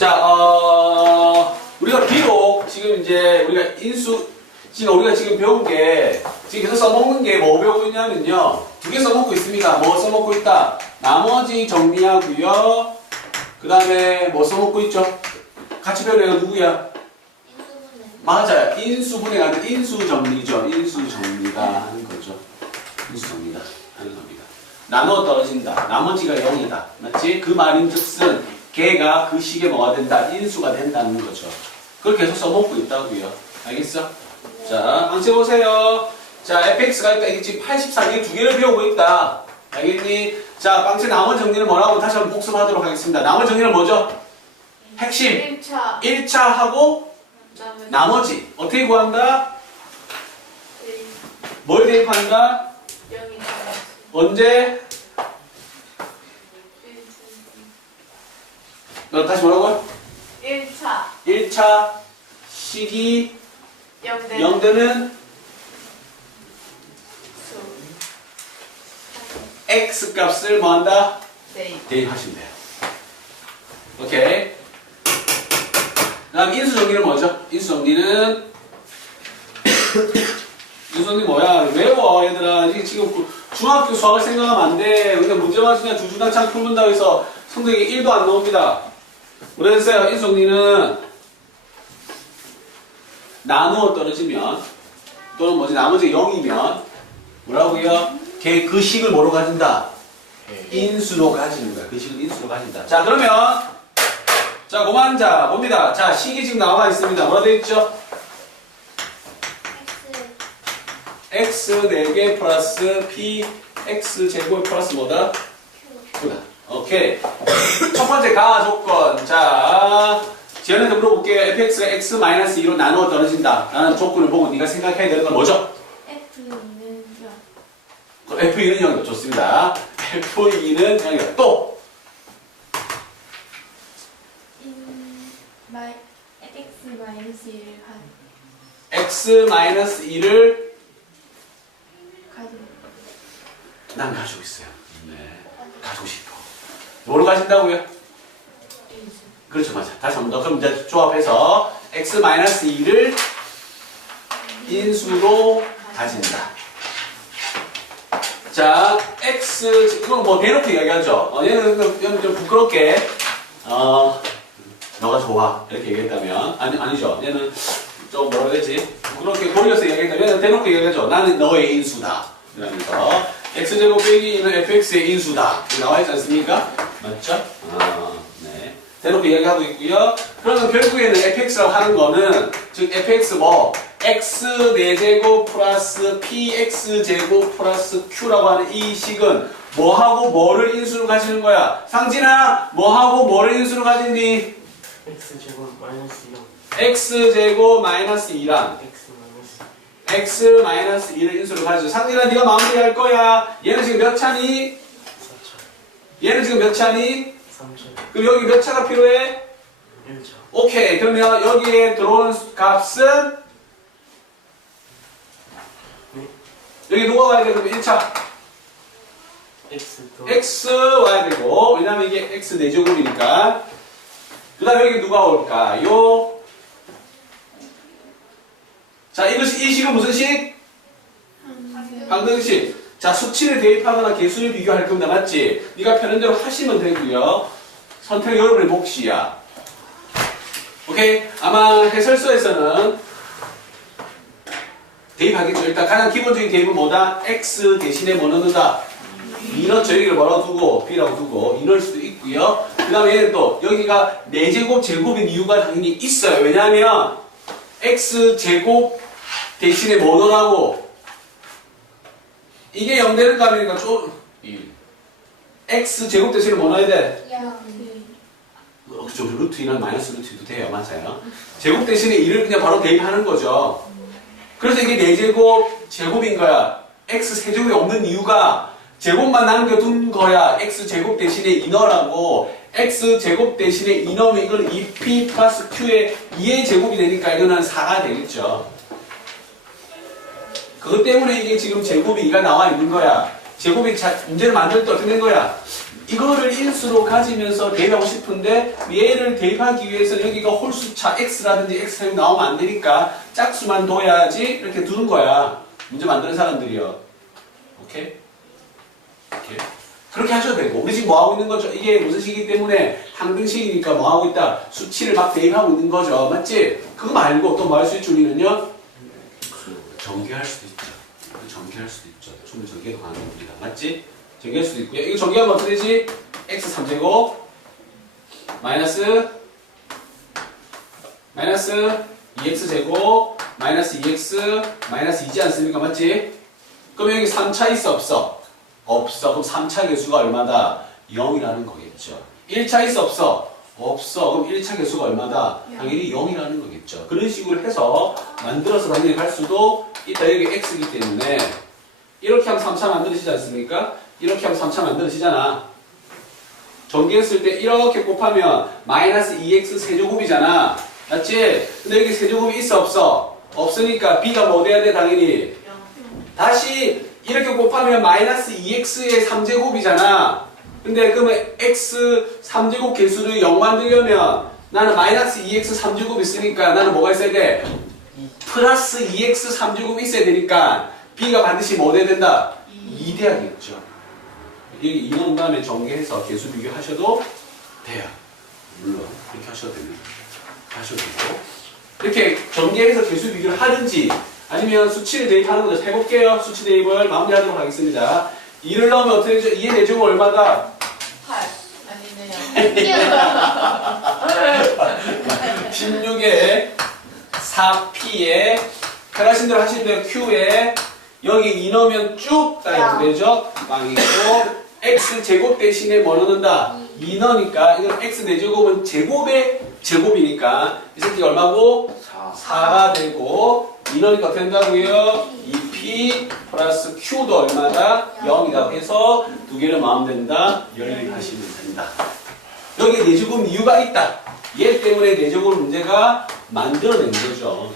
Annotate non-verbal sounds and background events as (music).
자, 어, 우리가 비록 지금 이제 우리가 인수, 지금 우리가 지금 배운 게, 지금 계속 써먹는 게 뭐 배우고 있냐면요. 두 개 써먹고 있습니다. 뭐 써먹고 있다? 나머지 정리하고요. 그 다음에 뭐 써먹고 있죠? 같이 배우는 애가 누구야? 맞아요. 인수분해가 아니라 인수정리죠. 인수정리가 하는 거죠. 인수정리가 하는 겁니다. 나눠 떨어진다. 나머지가 0이다. 맞지? 그 말인 즉슨 걔가 그 식에 뭐가 된다? 인수가 된다는 거죠. 그걸 계속 써먹고 있다고요. 알겠어? 자, 방채 보세요. 자, fx가 있다. 이게 지금 84개 두 개를 배우고 있다. 알겠니? 자, 방채 나머지 정리는 뭐라고 다시 한번 복습하도록 하겠습니다. 나머지 정리는 뭐죠? 핵심. 1차. 1차 하고 나머지. 어떻게 구한다? 1. 뭘 대입한다? 0이 나머지. 언제? 너 다시 뭐라고요? 1차. 1차 식이 0대 0되는 수. x 값을 뭐한다? 네. 대입하시면 돼요. 오케이. 다음 인수 정리는 뭐죠? 인수 정리는 (coughs) 인수 정리 뭐야? 외워 얘들아. 이게 지금 그 중학교 수학을 생각하면 안 돼. 근데 문제 맞추냐 주주당창 풀문다고 해서 성적이 1도 안 나옵니다. 그래서요 인수 정리는 나누어 떨어지면 또는 뭐지 나머지 0이면 뭐라고요? 걔 그 식을 뭐로 가진다? 인수로 가지는 거야. 그 식을 인수로 가진다. 자, 그러면, 자, 그만 자, 봅니다. 자, 식이 지금 나와 있습니다. 뭐라 되어 있죠? X. x 4개 플러스 p, x 제곱 플러스 뭐다? Q. 다 오케이. (coughs) 첫 번째 가 조건. 자, 지연한테 물어볼게요. fx가 x 2로 나누어 떨어진다. 라는 조건을 보고 네가 생각해야 되는 건 뭐죠? F는 0. F2는 0이다. 좋습니다. F2는 0이다. 또! 인 마이 X 마이너스 1 한. x 2를 가지고. 난 가지고 있어요. 네. 가지고 싶어. 뭐로 가진다고요? 인수. 그렇죠, 맞아. 다시 한 번 더. 그럼 이제 조합해서 x-2를 인수로 가진다. 자, x, 이건 뭐 대놓고 이야기하죠. 어, 얘는, 좀- 얘는 좀 부끄럽게, 어, 너가 좋아. 이렇게 얘기했다면. 아니, 아니죠. 얘는 좀 뭐라 그러지? 부끄럽게 돌려서 얘기했다면 얘는 대놓고 얘기하죠. 나는 너의 인수다. 이러면서. x제곱 빼기 2는 fx의 인수다. 이거 나와 있지 않습니까? 맞죠? 아, 네. 대놓고 이야기하고 있고요. 그러면 결국에는 fx라고 하는 거는 즉 fx 뭐 x 4제곱 플러스 px 제곱 플러스 q라고 하는 이 식은 뭐하고 뭐를 인수로 가지는 거야? 상진아, 뭐하고 뭐를 인수로 가지니? x제곱 마이너스 0 x 제곱 마이너스 2랑 x 마이너스 x 마이너스 2를 인수로 가지고 상진아 네가 마무리할 거야. 얘는 지금 몇 차니? 4차 얘는 지금 몇 차니? 3차 그럼 여기 몇 차가 필요해? 1차 오케이. 그러면 여기에 들어오는 값은 네. 여기 누가 와야 돼? 그럼 1차 x 더 x 와야 되고 왜냐면 이게 x 4제곱이니까 그 다음에 여기 누가 올까요? 자 이것이 이 식은 무슨 식? 방정식 자 수치를 대입하거나 개수를 비교할 겁니다 맞지? 네가 편한 대로 하시면 되고요 선택 여러분의 몫이야 오케이 아마 해설서에서는 대입하겠죠 일단 가장 기본적인 대입은 뭐다? x 대신에 뭐 넣는다? 이넣죠 여기를 뭐라고 두고 b라고 두고 이럴 수도 있고요. 그 다음에 얘는 또 여기가 4제곱 제곱인 이유가 당연히 있어요. 왜냐하면 x 제곱 대신에 뭐 넣으라고 이게 0 되는 값이니까 좀 1. x 제곱 대신에 뭐 넣어야 돼? 야. 어, 그죠. 루트 1은 마이너스 루트 2도 돼요. 맞아요. 제곱 대신에 1을 그냥 바로 대입하는 거죠. 그래서 이게 4제곱 제곱인 거야. x 세제곱이 없는 이유가 제곱만 남겨둔 거야. x 제곱 대신에 2 넣으라고. x 제곱 대신에 2 넣으면 이거는 2p 플러스 q의 2의 제곱이 되니까 이거는 4가 되겠죠. 그것 때문에 이게 지금 제곱이 2가 나와 있는 거야. 제곱이 자, 문제를 만들 때 어떻게 된 거야? 이거를 인수로 가지면서 대입하고 싶은데 얘를 대입하기 위해서 여기가 홀수차 x라든지 x셈이 나오면 안 되니까 짝수만 둬야지 이렇게 두는 거야. 문제 만드는 사람들이요. 오케이? 오케이? 그렇게 하셔도 되고 우리 지금 뭐 하고 있는 거죠? 이게 무슨 시기 때문에 항등식이니까 뭐 하고 있다? 수치를 막 대입하고 있는 거죠. 맞지? 그거 말고 또 뭐 할 수 있죠 우리는요? 전개할 수도 있죠. 전개할 수도 있죠. 충분히 전개도 가능합니다. 맞지? 전개할 수도 있고요. 이거 전개하면 어떻게 되지? x 3제곱 마이너스 마이너스 2x 제곱 마이너스 2x 마이너스 2지 않습니까? 맞지? 그럼 여기 3차 있어 없어? 없어. 그럼 3차 개수가 얼마다? 0이라는 거겠죠. 1차 있어 없어? 없어. 그럼 1차 개수가 얼마다? 당연히 0이라는 거겠죠. 그런 식으로 해서 만들어서 당연히 갈 수도 있다. 여기 x이기 때문에 이렇게 하면 3차 만들어지지 않습니까? 이렇게 하면 3차 만들어지잖아. 전개했을 때 이렇게 곱하면 마이너스 2x 세제곱이잖아. 맞지? 근데 여기 세제곱이 있어 없어? 없으니까 b가 뭐 돼야 돼 당연히? 다시 이렇게 곱하면 마이너스 2x의 3제곱이잖아. 근데 그러면 x 3제곱 개수를 0 만들려면 나는 마이너스 2x 3제곱 있으니까 나는 뭐가 있어야 돼? 플러스 2x 3제곱이 있어야 되니까 b가 반드시 뭐 돼야 된다? 2 돼야겠죠. 여기 2 넣은 다음에 전개해서 개수 비교하셔도 돼요. 물론 그렇게 하셔도 됩니다. 하셔도 되고 이렇게 전개해서 개수 비교를 하든지 아니면 수치를 대입하는 거죠. 해볼게요. 수치 대입을 마무리하도록 하겠습니다. 2를 넣으면 어떻게 되죠? 2의 내제곱 얼마다? 8 아니네요. 16에 4P에 편하신 대로 하시면 돼요. Q에 여기 2 넣으면 쭉 따라서 되죠? 망이고 X 제곱 대신에 뭐 넣는다? 2 넣으니까 이건 X 4제곱은 제곱의 제곱이니까 이 새끼 얼마고? 4가 되고 2 넣으니까 어떻게 된다고요? 2P 플러스 Q도 얼마다? 0이라고 해서 두 개를 마음 된다. 열리 하시면 된다. 여기 내주금 이유가 있다. 얘 때문에 내주금 문제가 만들어낸 거죠.